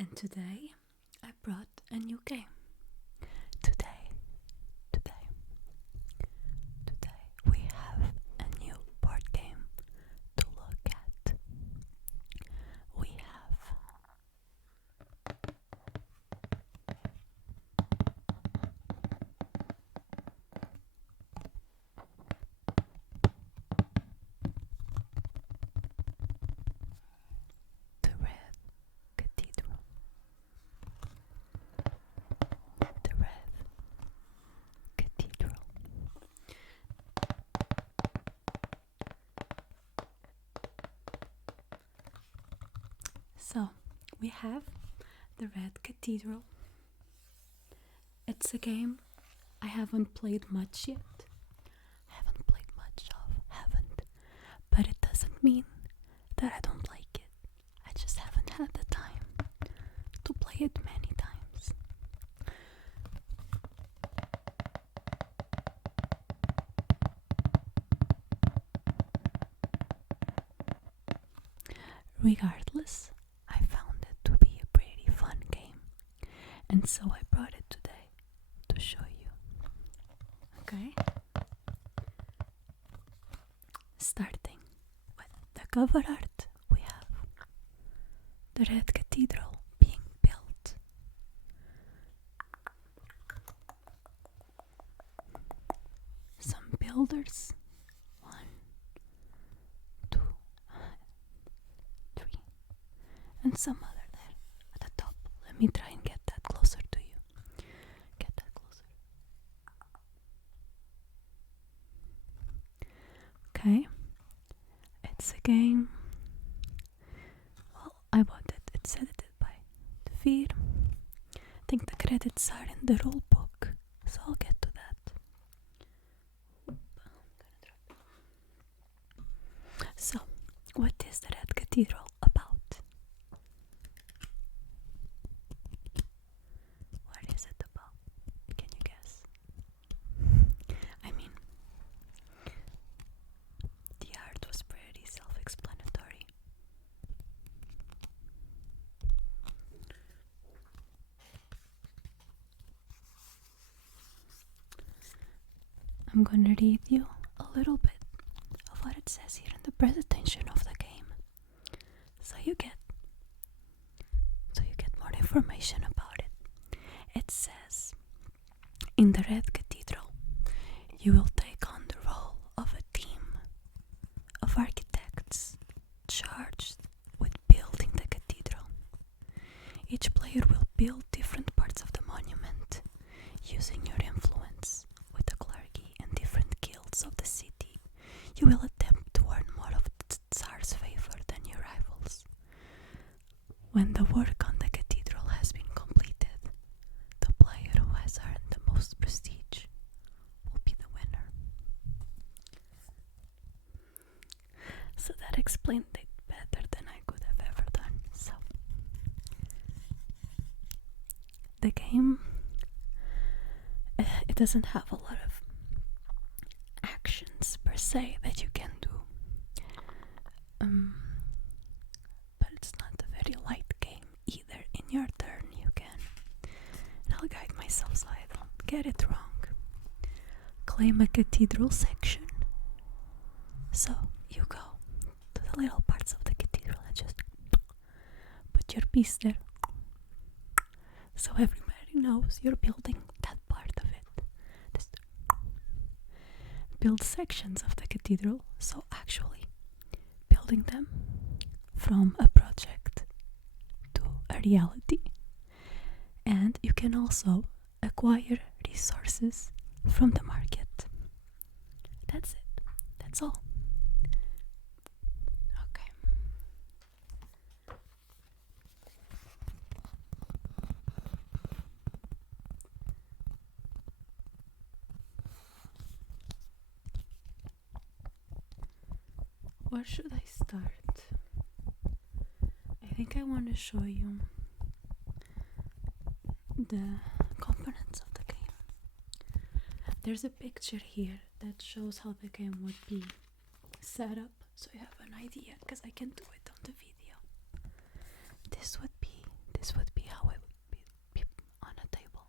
And today I brought a new game. Today we have a new board game to look at. We have the Red Cathedral. The Red Cathedral. So, we have the Red Cathedral. It's a game I haven't played much yet. But it doesn't mean that I don't like it. I just haven't had the time to play it many times. Regardless, I found it to be a pretty fun game, and so I brought it today to show you. Okay? Starting with the cover art, we have the Red Cathedral being built. Some builders. 1, 2, 3. And some other there at the top. Let me try and get that closer to you. Get that closer. Okay. It's a game. Well, I bought it. It's edited by Tvir. I think the credits are in the rule book, so I'll get to that. So, what is the Red Cathedral about? What is it about? Can you guess? I mean, the art was pretty self-explanatory. I'm gonna read you a little bit of what it says here in the presentation of the game, so you get more information about it. It says, in the Red Cathedral, you will take on the role of a team of architects charged with building the cathedral. Each player will build different parts of the monument using your influence with the clergy and different guilds of the city. You will attempt to earn more of the Tsar's favor than your rivals. When the work on the cathedral has been completed, the player who has earned the most prestige will be the winner. So that explained it better than I could have ever done. So, the game, it doesn't have a lot of actions per se that you can do, but it's not a very light game either. In your turn you can, and I'll guide myself so I don't get it wrong, claim a cathedral section. So you go to the little parts of the cathedral and just put your piece there, so everybody knows you're building that part of it. Just build sections of the cathedral, so actually building them from a project to a reality. And you can also acquire resources from the market. That's it. That's all. Okay. Where should I start? I think I want to show you the components of the game. There's a picture here that shows how the game would be set up, so you have an idea, because I can do it on the video. This would be the This would be how it would be on a table.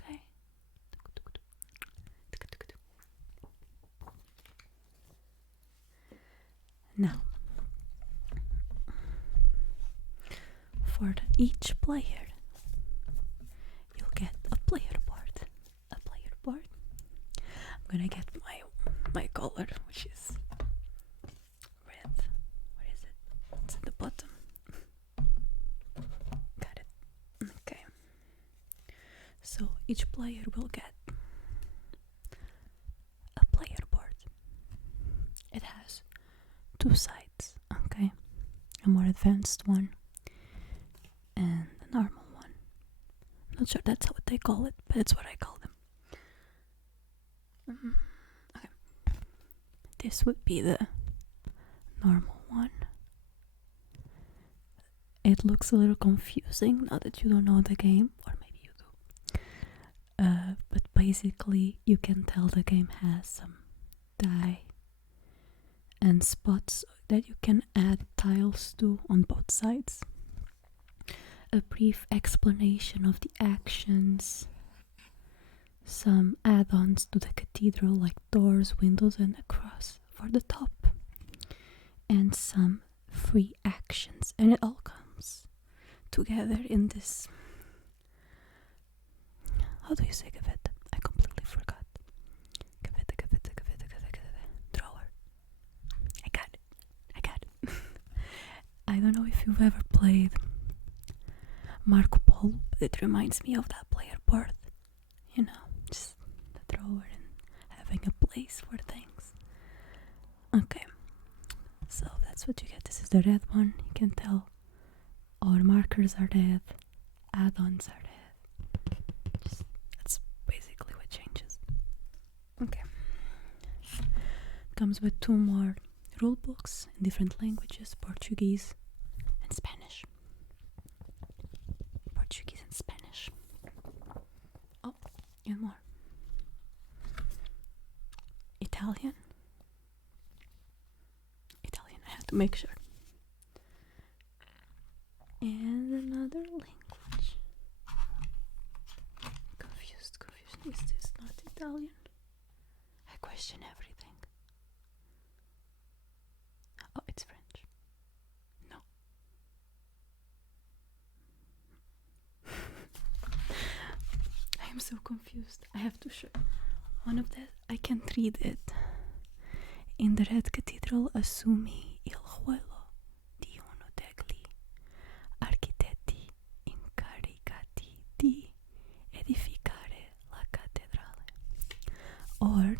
Okay. Now, for each player, you'll get a player board. A player board. I'm gonna get my color, which is red. What is it? It's at the bottom. Got it. Okay. So each player will get a player board. It has 2 sides, okay? A more advanced one and a normal one. I'm not sure that's what they call it, but it's what I call them. Okay. This would be the normal one. It looks a little confusing now that you don't know the game, or maybe you do. But basically, you can tell the game has some die and spots that you can add tiles to on both sides. A brief explanation of the actions, some add-ons to the cathedral like doors, windows and a cross for the top, and some free actions, and it all comes together in this, how do you say gaveta? I completely forgot. Gaveta, drawer. I got it. I don't know if you've ever played Marco Polo, but it reminds me of that player board. You know, just the drawer and having a place for things. Okay, so that's what you get. This is the red one. You can tell our markers are red, add-ons are red. That's basically what changes. Okay. Comes with 2 more rule books in different languages, Portuguese and Spanish. Portuguese and Spanish. Oh, and more. Italian. I had to make sure. And another language. Confused. Is this not Italian? I question everything. Oh, it's French. No. I am so confused. I have to show one of that. I can't read it. In the Red Cathedral, assumi il ruolo di uno degli architetti incaricati di edificare la cattedrale. Or,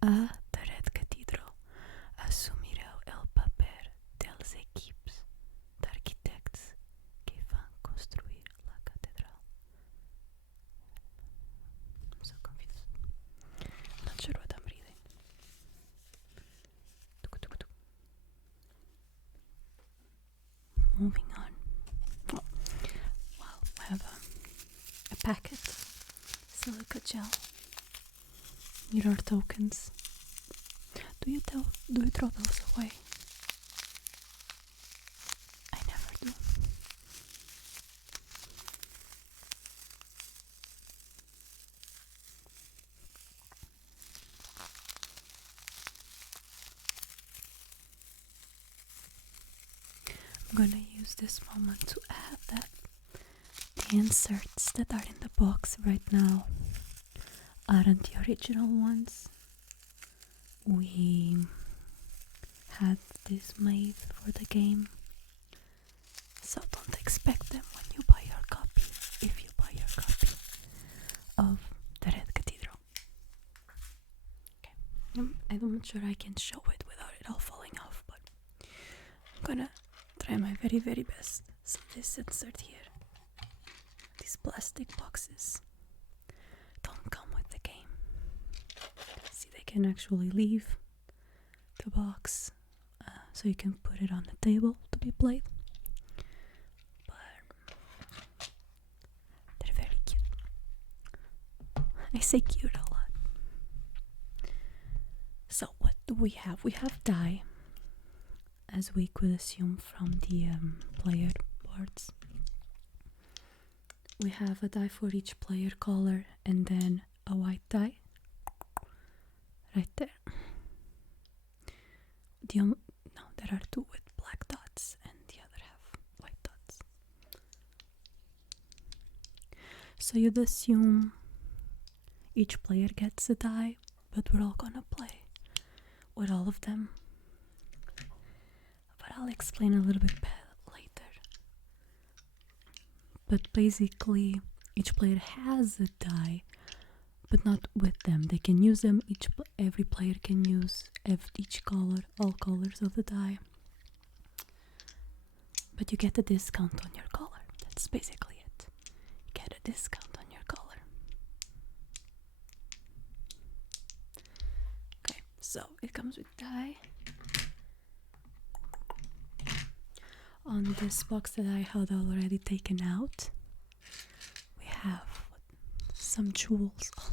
a the Red Cathedral, assumireu el papel dels equipes d'arquitectes que vão construir la catedral. I'm so confused. Not sure what I'm reading. Moving on. Well, I have a packet, silica gel, mirror tokens. Do you throw those away? I never do. I'm gonna use this moment to add that the inserts that are in the box right now aren't the original ones. We had this made for the game, so don't expect them when you buy your copy, if you buy your copy of the Red Cathedral. Okay, I'm not sure I can show it without it all falling off, but I'm gonna try my very, very best. So this insert here, these plastic boxes don't come with the game. See, they can actually leave the box, so you can put it on the table to be played. But they're very cute. I say cute a lot. So what do we have? We have die. as we could assume from the player boards. We have a die for each player color and then a white die right there. No, there are two with black dots and the other have white dots. So you'd assume each player gets a die, but we're all gonna play with all of them. But I'll explain a little bit later. But basically, each player has a die, but not with them. They can use them. Every player can use each color, all colors of the die. But you get a discount on your color. That's basically it. You get a discount on your color. Okay, so it comes with die. On this box that I had already taken out, we have some jewels. Oh,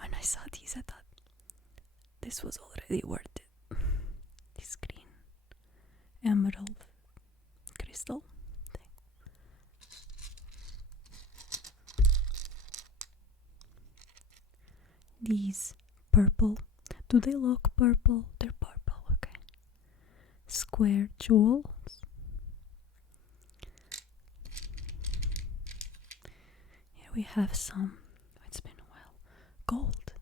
when I saw these, I thought this was already worth it. This green emerald crystal thing. These purple. Do they look purple? They're purple, okay. Square jewels. Here we have some. It's been a while. Gold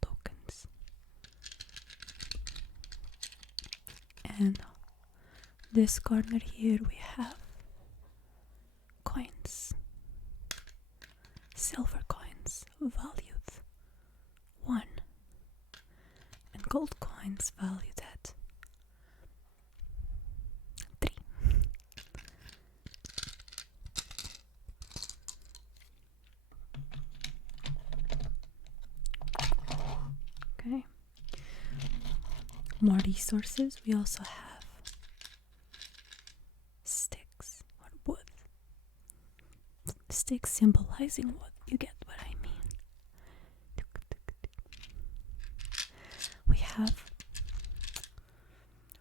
tokens. And this corner here we have coins. Silver coins valued 1. And gold coins valued at 3. Okay. More resources. We also have sticks or wood. Sticks symbolizing wood. You get what I mean. We have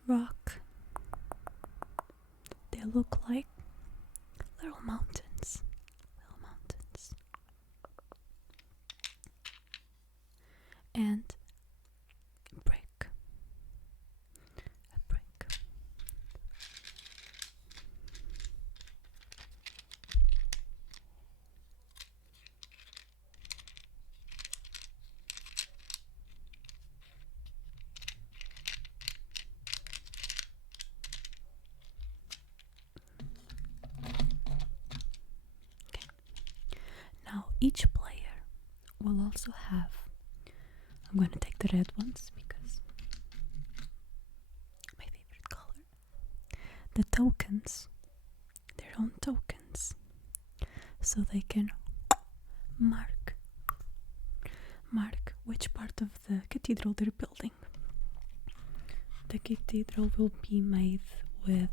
rock. They look like little mountains. And brick. A brick. Okay. Now each player will also have, I'm going to take the red ones because my favorite color. The tokens, their own tokens, so they can mark which part of the cathedral they're building. The cathedral will be made with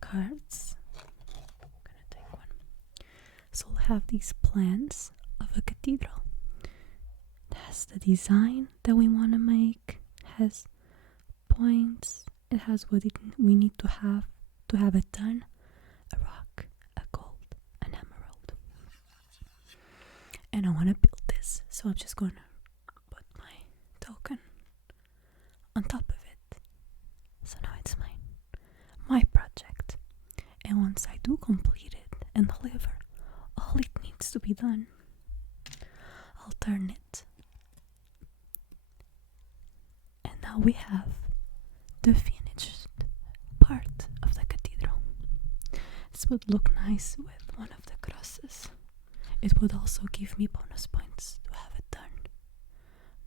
cards. I'm gonna take one. So we'll have these plans of a cathedral. It has the design that we want to make, has points, it has what we need to have it done: a rock, a gold, an emerald. And I want to build this, so I'm just going to put my token on top of it. So now it's my project. And once I do complete it and deliver, all it needs to be done, I'll turn it. And now we have the finished part of the cathedral. This would look nice with one of the crosses. It would also give me bonus points to have it done.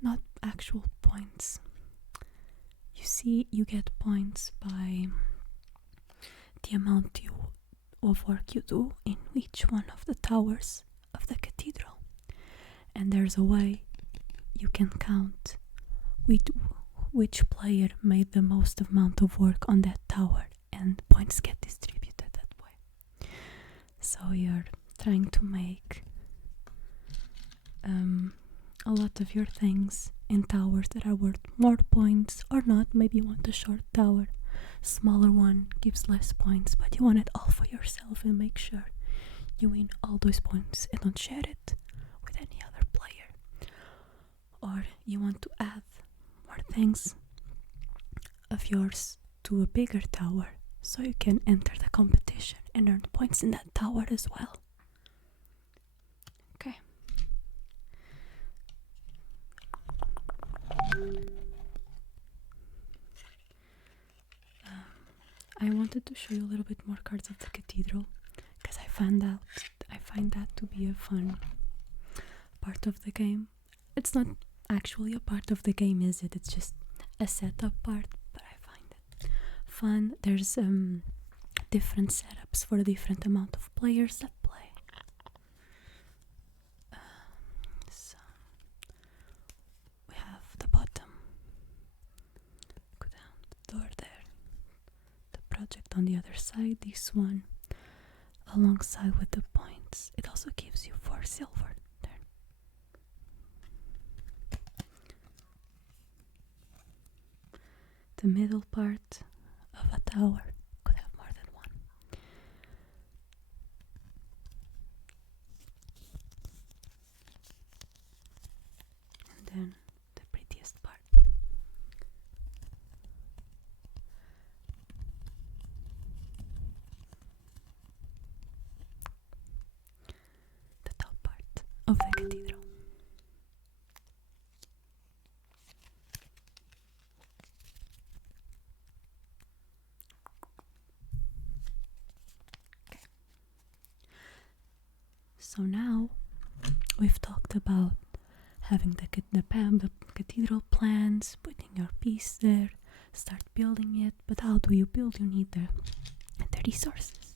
Not actual points. You see, you get points by the amount of work you do in each one of the towers of the cathedral. And there's a way you can count which player made the most amount of work on that tower, and points get distributed that way. So you're trying to make a lot of your things in towers that are worth more points or not. Maybe you want a short tower, smaller one gives less points, but you want it all for yourself and make sure you win all those points and don't share it with any other player. Or you want to add more things of yours to a bigger tower so you can enter the competition and earn points in that tower as well. Okay. I wanted to show you a little bit more cards of the Cathedral because I find that to be a fun part of the game. It's not actually a part of the game, is it? It's just a setup part, but I find it fun. There's different setups for a different amount of players that play. So we have the bottom, go down the door there, the project on the other side, this one alongside with the points. It also gives you 4 silver there. The middle part of a tower could have more than one. And then the prettiest part. The top part of the cathedral. So now we've talked about having the cathedral plans, putting your piece there, start building it. But how do you build? You need the resources.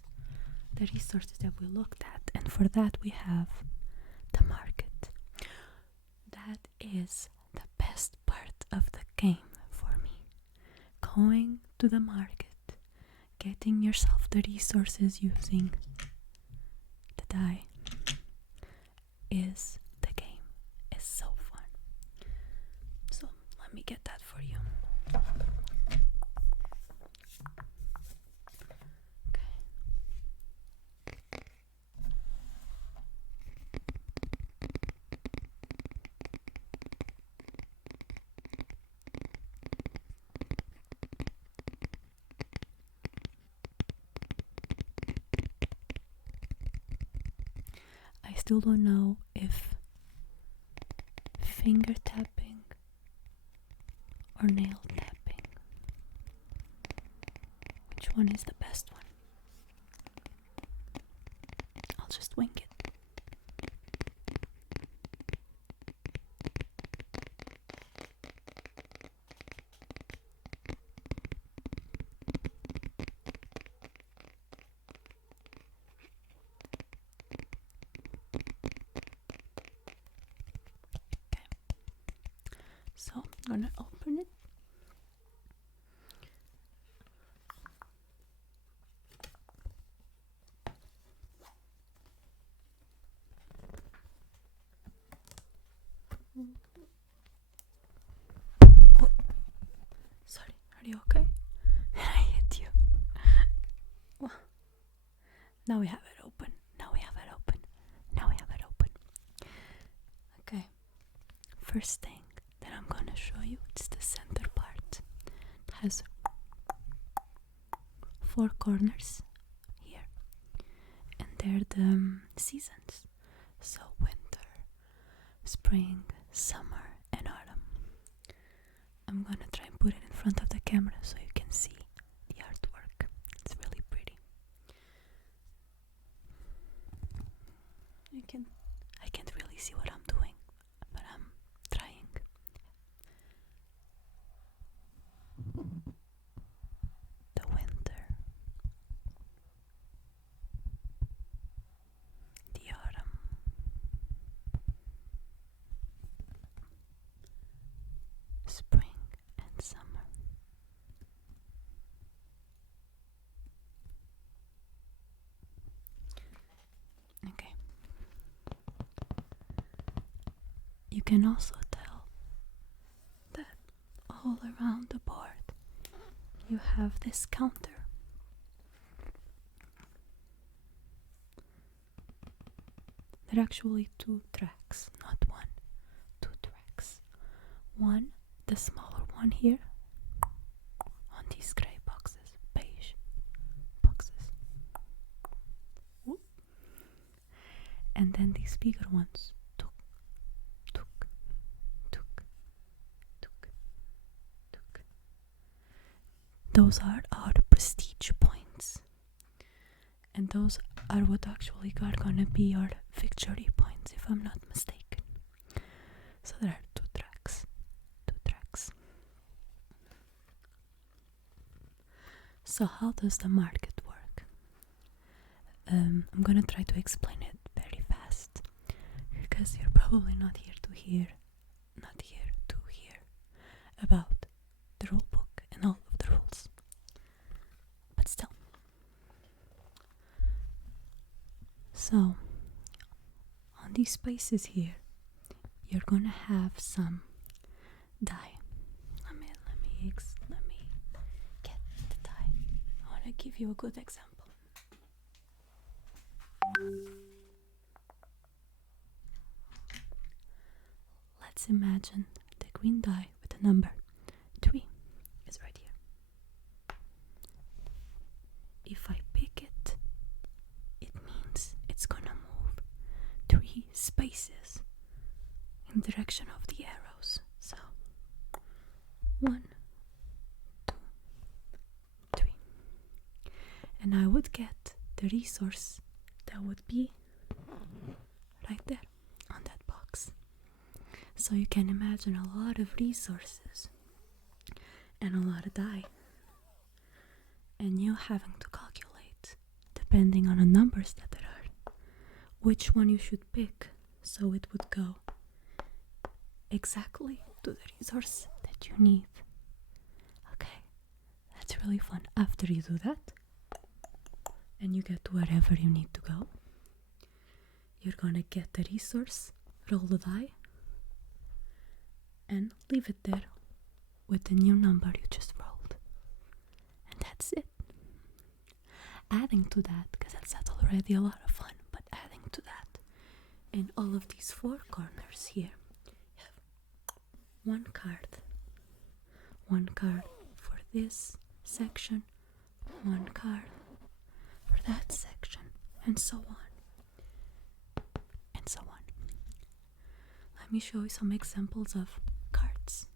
The resources that we looked at. And for that we have the market. That is the best part of the game for me. Going to the market, getting yourself the resources using the die is the game. It's so fun. So let me get that for you. Okay. I still don't know if finger tapping or nail tapping, which one is the best one. I'll just wing it. So I'm gonna open it. Oh, sorry, are you okay? I hit you. Well, now we have it open. Now we have it open. Now we have it open. Okay. First thing that I'm gonna show you, it's the center part. It has 4 corners here, and they're the seasons. So winter, spring, summer, and autumn. I'm gonna try and put it in front of the camera so you can see the artwork. It's really pretty. I can't really see what I'm doing, but I'm trying. The winter, the autumn, spring and summer. Okay. You can also tell all around the board you have this counter. There are actually 2 tracks, not 1, 2 tracks. One, the smaller one here, on these grey boxes, beige boxes. Whoop. And then these bigger ones, tuk, tuk, tuk, tuk, tuk. Those are our prestige points. And those are what actually are gonna be our victory points, if I'm not mistaken. So there are 2 tracks. So how does the market work? I'm gonna try to explain it very fast, because you're probably not here to hear about the rule book and all of the rules. But still. So, on these spaces here, you're gonna have some die. Let me get the die. I wanna give you a good example. Let's imagine the green die with the number 3 is right here. If I pick it, it means it's gonna move 3 spaces in direction of the arrows. So 1, 2, 3. And I would get the resource that would be right there on that box. So you can imagine a lot of resources and a lot of die, and you having to calculate, depending on the numbers that there are, which one you should pick so it would go exactly to the resource that you need. Okay, that's really fun. After you do that and you get to wherever you need to go, you're gonna get the resource, roll the die, and leave it there with the new number you just rolled. And that's it. Adding to that, because that's already a lot of fun, but adding to that, in all of these 4 corners here, you have one card for this section, one card for that section, and so on. And so on. Let me show you some examples of cards.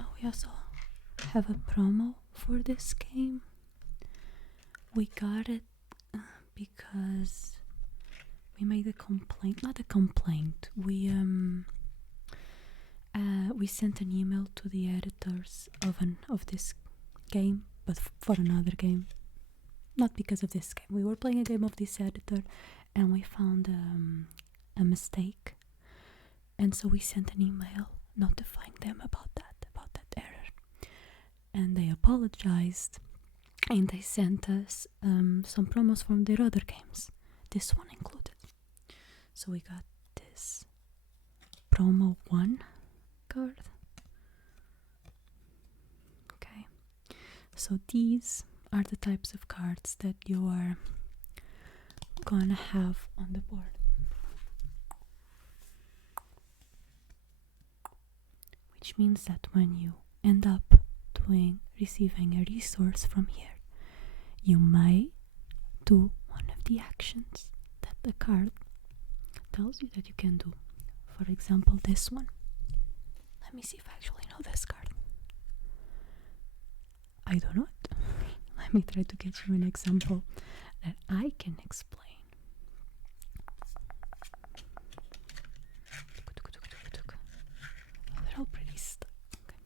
Oh, we also have a promo for this game. We got it because we made a complaint. Not a complaint. We sent an email to the editors of this game, but for another game. Not because of this game. We were playing a game of this editor, and we found a mistake, and so we sent an email notifying them about that error, and they apologized, and they sent us some promos from their other games, this one included. So we got this promo 1 card. Okay, so these are the types of cards that you are gonna have on the board. Which means that when you end up receiving a resource from here, you may do one of the actions that the card tells you that you can do. For example, this one. Let me see if I actually know this card. I don't know it. Let me try to get you an example that I can explain. They're all pretty stuck. Okay.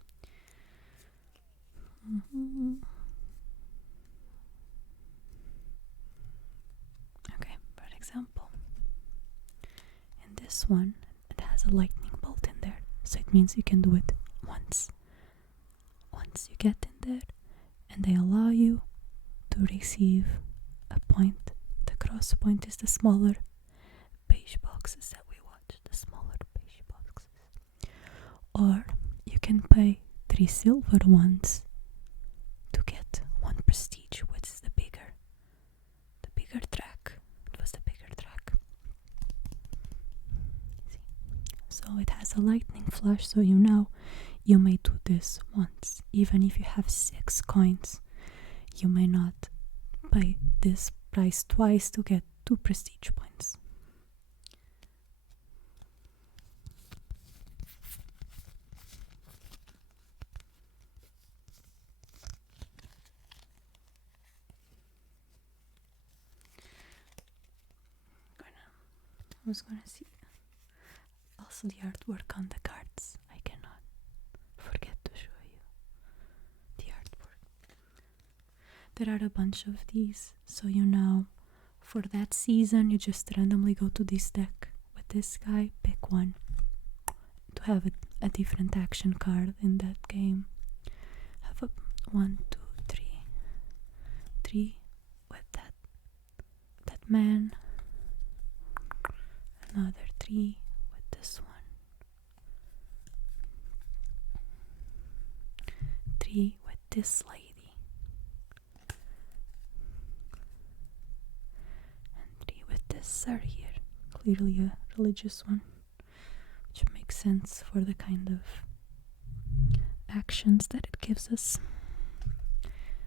this one, it has a lightning bolt in there, so it means you can do it once. Once you get in there, and they allow you to receive a point. The cross point is the smaller beige boxes that we watch, the smaller beige boxes. Or you can pay 3 silver ones to get 1 prestige, which is the bigger track. It was the bigger track. See? So it has a lightning flash, so you know you may do this once. Even if you have 6 coins, you may not pay this price twice to get 2 prestige points. I was gonna see also the artwork on the cards. I cannot forget to show you the artwork. There are a bunch of these, so you know for that season you just randomly go to this deck with this guy, pick one to have a different action card in that game. Have a 1, 2, 3 with that man. Another 3 with this one. 3 with this lady. And 3 with this sir here. Clearly a religious one, which makes sense for the kind of actions that it gives us.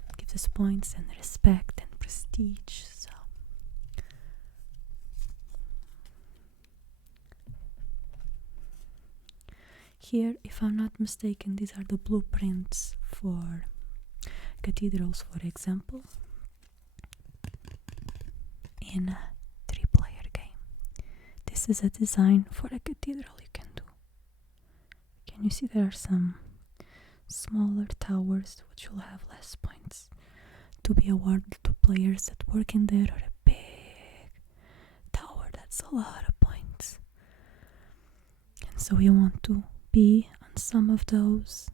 It gives us points and respect and prestige. So here, if I'm not mistaken, these are the blueprints for Cathedrals, for example, in a 3-player game. This is a design for a cathedral you can do. Can you see there are some smaller towers which will have less points to be awarded to players that work in there, or a big tower that's a lot of points. And so you want to be on some of those,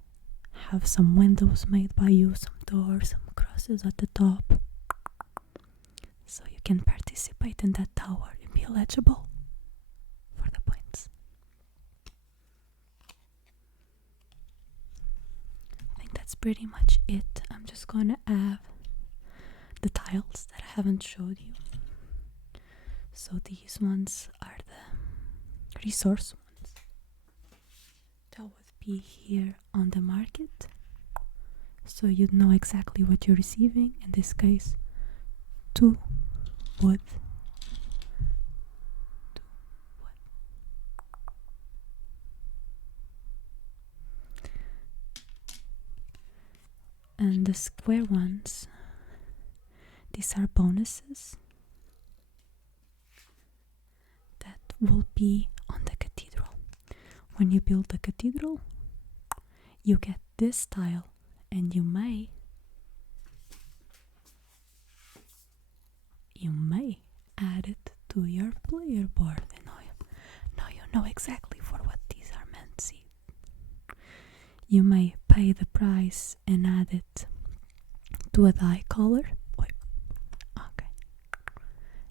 have some windows made by you, some doors, some crosses at the top, so you can participate in that tower and be eligible for the points. I think that's pretty much it. I'm just gonna add the tiles that I haven't showed you. So these ones are the resource ones that would be here on the market, so you'd know exactly what you're receiving. In this case, 2 wood. And the square ones, these are bonuses that will be on the cathedral. When you build the cathedral, you get this tile, and you may add it to your player board. And now you know exactly for what these are meant. See, you may pay the price and add it to a die color. Okay.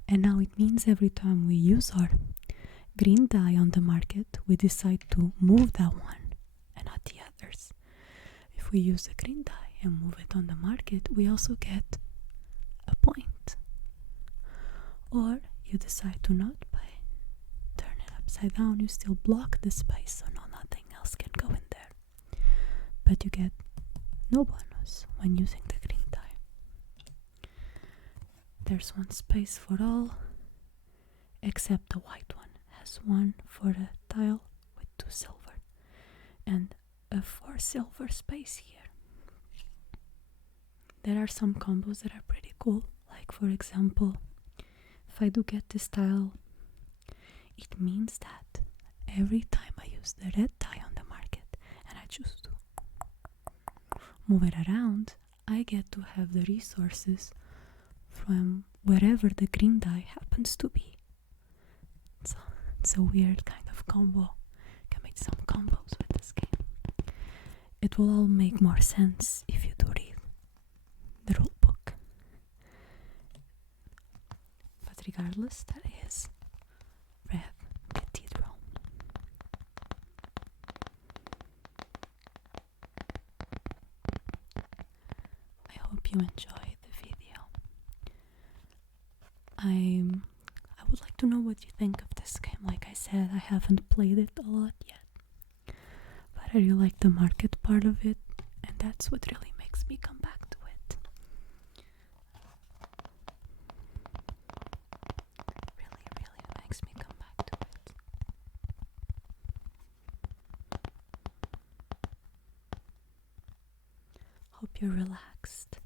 And now it means every time we use our green die on the market, we decide to move that one and not the others. If we use the green die and move it on the market, we also get a point. Or you decide to not pay, turn it upside down, you still block the space, so nothing else can go in there. But you get no bonus when using the green die. There's one space for all, except the white one. Has 1 for a tile with 2 silver, and a 4 silver space here. There are some combos that are pretty cool, like for example, if I do get this tile, it means that every time I use the red die on the market and I choose to move it around, I get to have the resources from wherever the green die happens to be. So It's a weird kind of combo. Can make some combos with this game. It will all make more sense if you do read the rule book. But regardless, that is Red Cathedral. I hope you enjoyed the video. I would like to know what you think of this game. Like I said, I haven't played it a lot yet, but I really like the market part of it, and that's what really makes me come back to it. Really makes me come back to it. Hope you're relaxed.